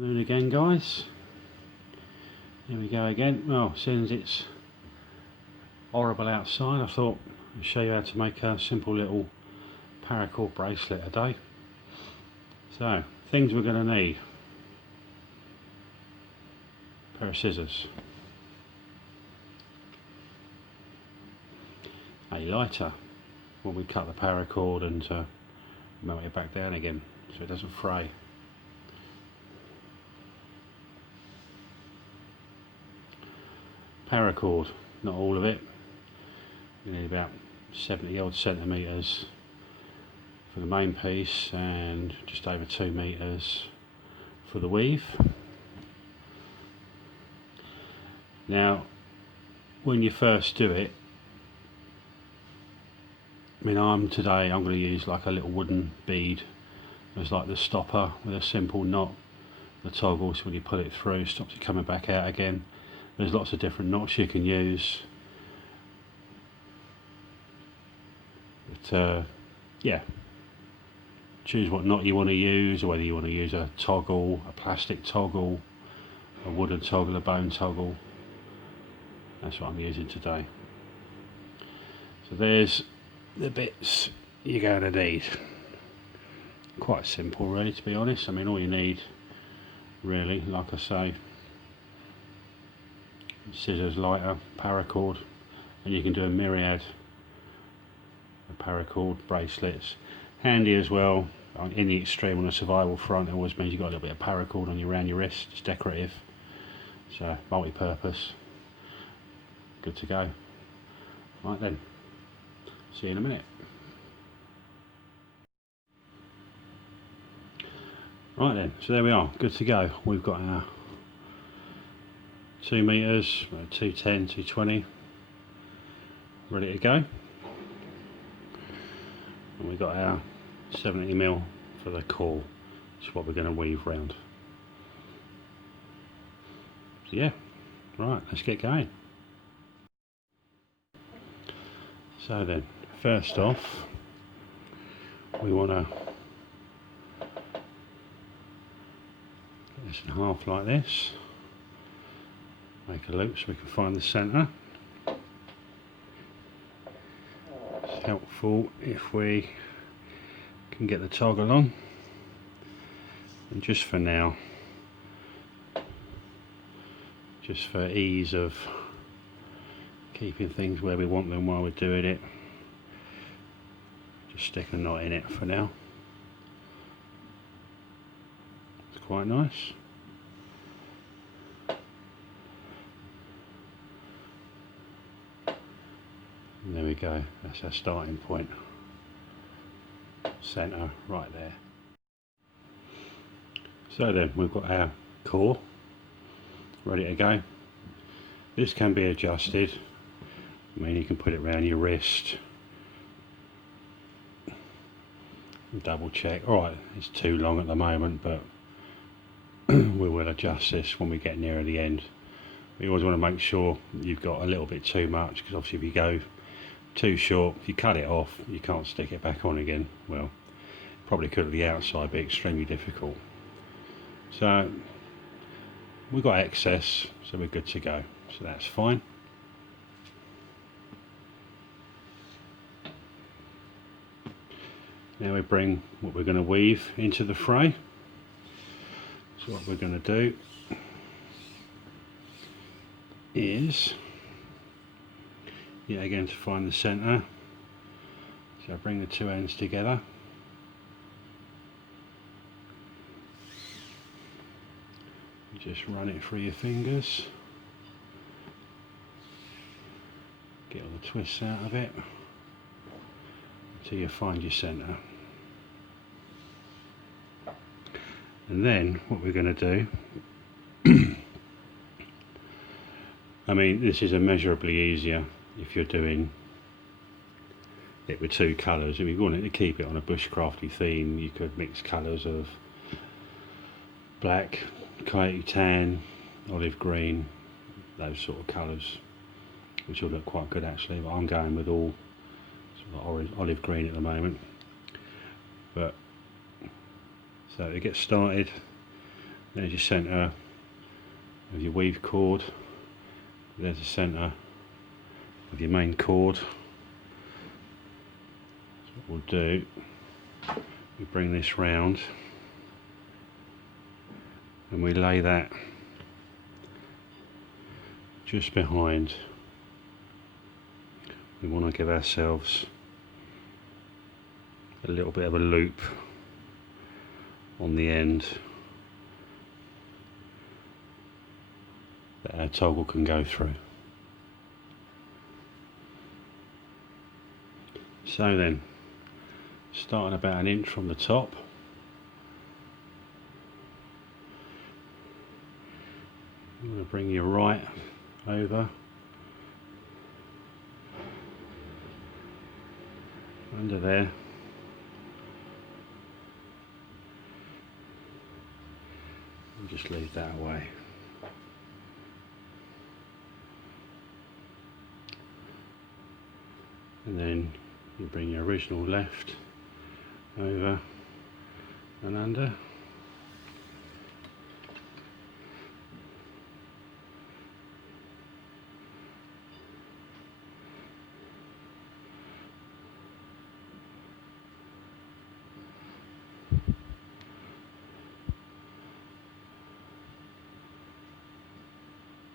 Afternoon again, guys. Here we go again. Well, since it's horrible outside, I thought I'd show you how to make a simple little paracord bracelet a day. So, things we're going to need: a pair of scissors, a lighter when we cut the paracord and melt it back down again so it doesn't fray. Paracord, not all of it. You need about 70 odd centimetres for the main piece and just over 2 metres for the weave. Now, when you first do it, I'm going to use like a little wooden bead as like the stopper with a simple knot. The toggle, so when you pull it through, stops it coming back out again. There's lots of different knots you can use, but yeah, choose what knot you want to use, or whether you want to use a toggle, a plastic toggle, a wooden toggle, a bone toggle. That's what I'm using today. So there's the bits you're going to need. Quite simple really, to be honest. I mean, all you need really, like I say, scissors, lighter, paracord, and you can do a myriad of paracord bracelets. Handy as well in the extreme on a survival front. It always means you've got a little bit of paracord around your wrist. It's decorative, so multi-purpose, good to go. Right then, see you in a minute. Right then, so there we are, good to go. We've got our 2 metres, 210, 220, ready to go. And we've got our 70mm for the core, which is what we're going to weave round. So yeah, right, let's get going. So then, first off, we want to get this in half like this. Make a loop so we can find the centre. It's helpful if we can get the toggle on. And just for now, just for ease of keeping things where we want them while we're doing it, just stick a knot in it for now. It's quite nice. And there we go, that's our starting point. Centre right there. So then we've got our core ready to go. This can be adjusted. I mean, you can put it around your wrist. Double check. Alright, it's too long at the moment, but we will adjust this when we get nearer the end. You always want to make sure you've got a little bit too much, because obviously if you go too short, if you cut it off, you can't stick it back on again. Well, probably could at the outside, but extremely difficult. So we've got excess, so we're good to go, so that's fine. Now we bring what we're going to weave into the fray. So what we're going to do is, yet again, to find the centre, so bring the two ends together. You just run it through your fingers, get all the twists out of it until you find your centre. And then what we're going to do, I mean, this is immeasurably easier if you're doing it with two colours. If you wanted to keep it on a bushcrafty theme, you could mix colours of black, coyote tan, olive green, those sort of colours, which will look quite good actually, but I'm going with all sort of orange, olive green at the moment. But so to get started, There's your centre of your weave cord. There's the centre of your main cord. So what we'll do, we bring this round and we lay that just behind. We want to give ourselves a little bit of a loop on the end that our toggle can go through. So then, starting about an inch from the top, I'm going to bring you right over under there, and just leave that away. And then you bring your original left over and under.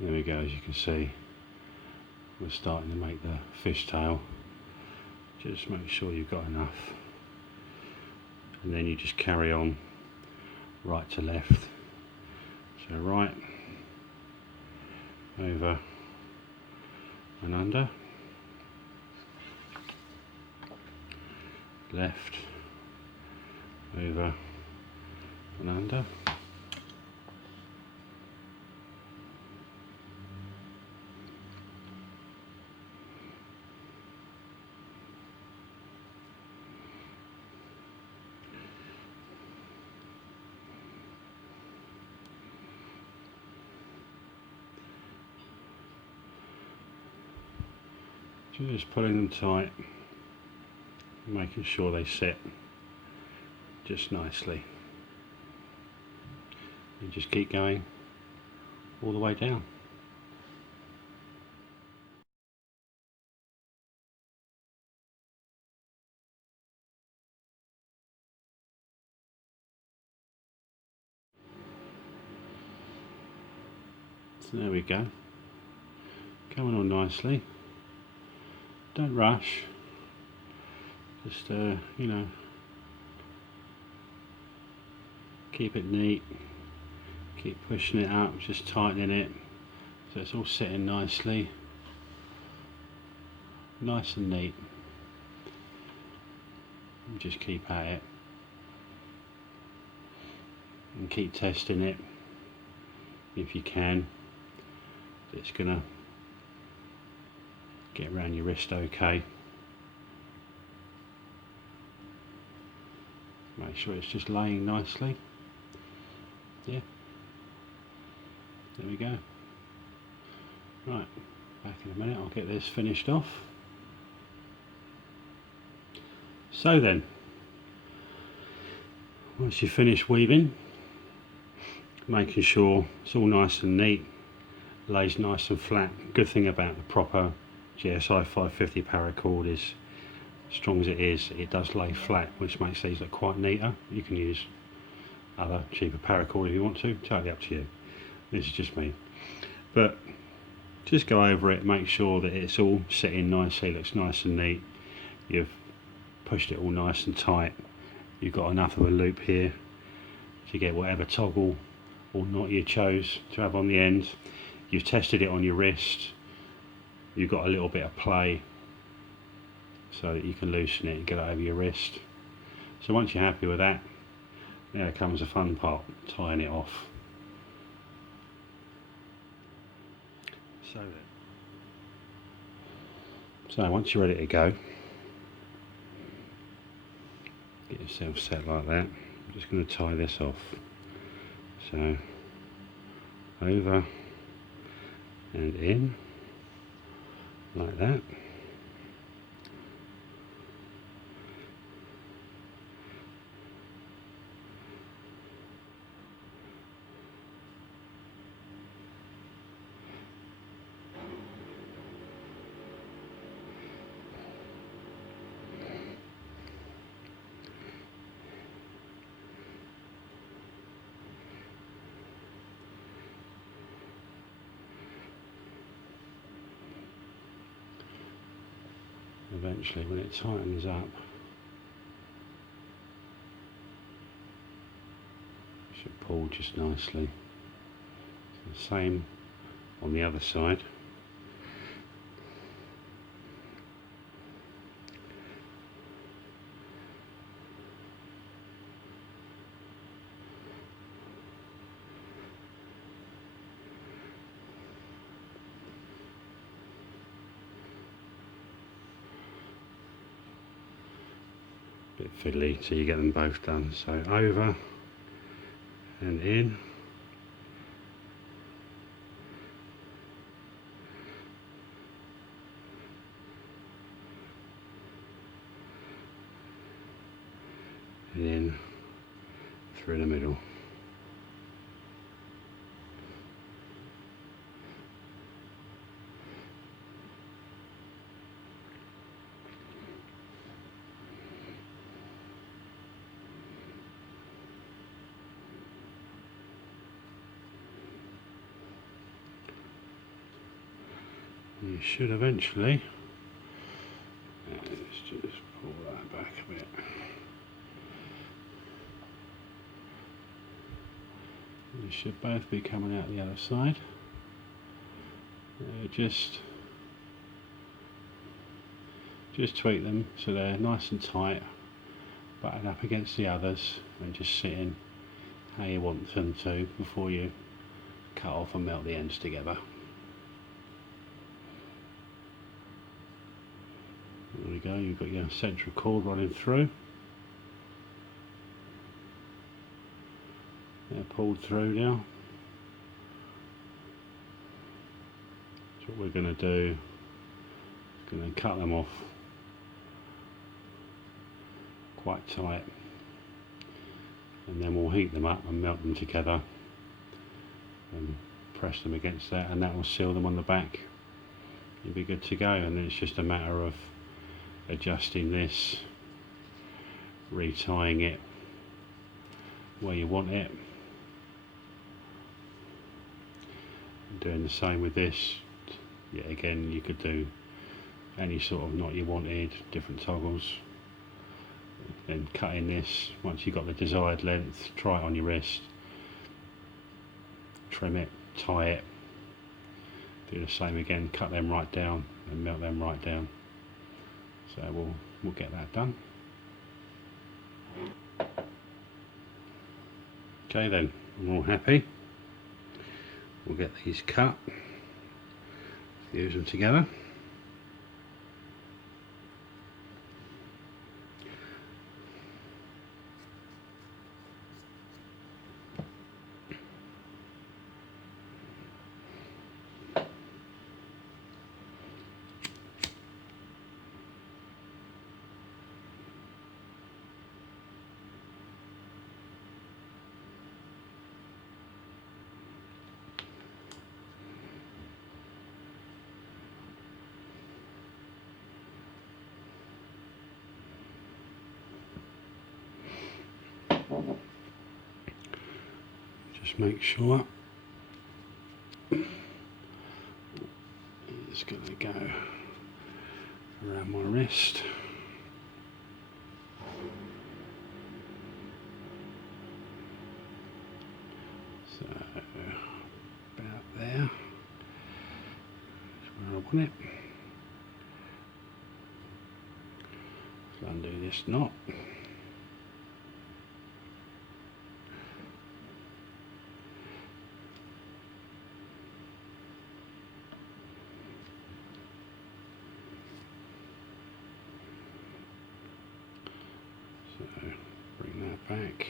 There we go, as you can see, we're starting to make the fishtail. Just make sure you've got enough, and then you just carry on right to left. So right, over and under, left, over and under. Just pulling them tight, making sure they sit just nicely. And just keep going all the way down. So there we go, coming on nicely. Don't rush, just you know, keep it neat, keep pushing it up, just tightening it so it's all sitting nicely, nice and neat, and just keep at it and keep testing it if you can. It's gonna get around your wrist okay. Make sure it's just laying nicely. Yeah, there we go. Right, back in a minute, I'll get this finished off. So then, once you finish weaving, making sure it's all nice and neat, lays nice and flat. Good thing about the proper GSI 550 paracord is, strong as it is, it does lay flat, which makes these look quite neater. You can use other cheaper paracord if you want to, totally up to you. This is just me. But just go over it, make sure that it's all sitting nicely, looks nice and neat. You've pushed it all nice and tight. You've got enough of a loop here to get whatever toggle or knot you chose to have on the end. You've tested it on your wrist. You've got a little bit of play so that you can loosen it and get it over your wrist. So once you're happy with that, there comes the fun part, tying it off. So once you're ready to go, get yourself set like that. I'm just going to tie this off. So over and in, like that. eventually when it tightens up, it should pull just nicely. The same on the other side. Bit fiddly, so you get them both done. So over and in. And in through the middle. You should eventually, let's just pull that back a bit. You should both be coming out the other side. Just tweak them so they're nice and tight, button up against the others, and just sitting how you want them to before you cut off and melt the ends together. There we go, you've got your central cord running through. They're pulled through now. So what we're going to do is going to cut them off quite tight, and then we'll heat them up and melt them together and press them against that, and that will seal them on the back. You'll be good to go, and then it's just a matter of adjusting this, retying it where you want it, and doing the same with this. Yeah, again, you could do any sort of knot you wanted, different toggles. Then cutting this, once you've got the desired length, try it on your wrist, trim it, tie it, do the same again, cut them right down and melt them right down. So we'll get that done. Okay then, I'm all happy. We'll get these cut, fuse them together. Just make sure it's going to go around my wrist. So about there is where I want it. So undo this knot. So bring that back.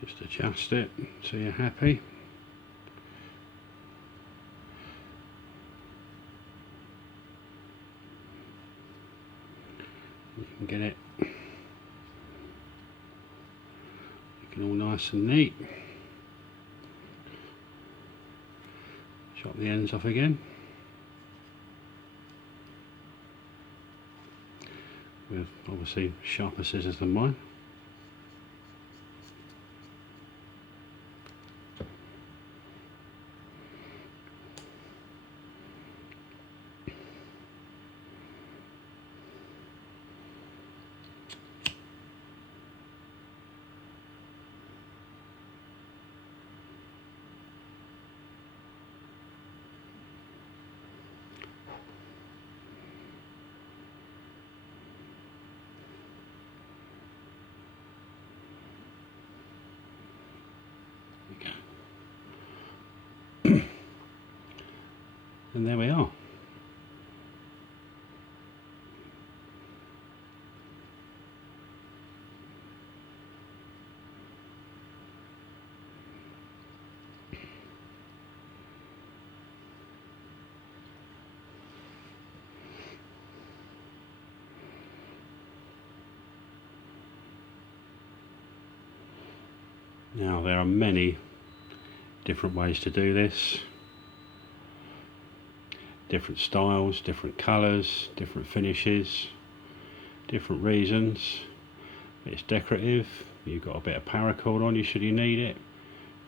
Just adjust it so you're happy. and get it looking all nice and neat. Chop the ends off again with obviously sharper scissors than mine. And there we are. Now there are many different ways to do this. Different styles, different colours, different finishes, different reasons. It's decorative. You've got a bit of paracord on you should you need it.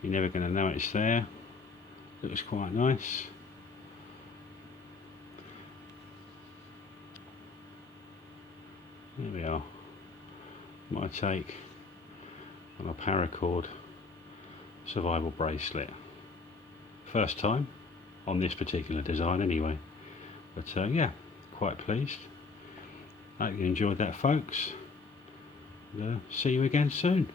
You're never going to know it's there. Looks quite nice. There we are. My take on a paracord survival bracelet. First time on this particular design anyway, but yeah, quite pleased. Hope you enjoyed that, folks. See you again soon.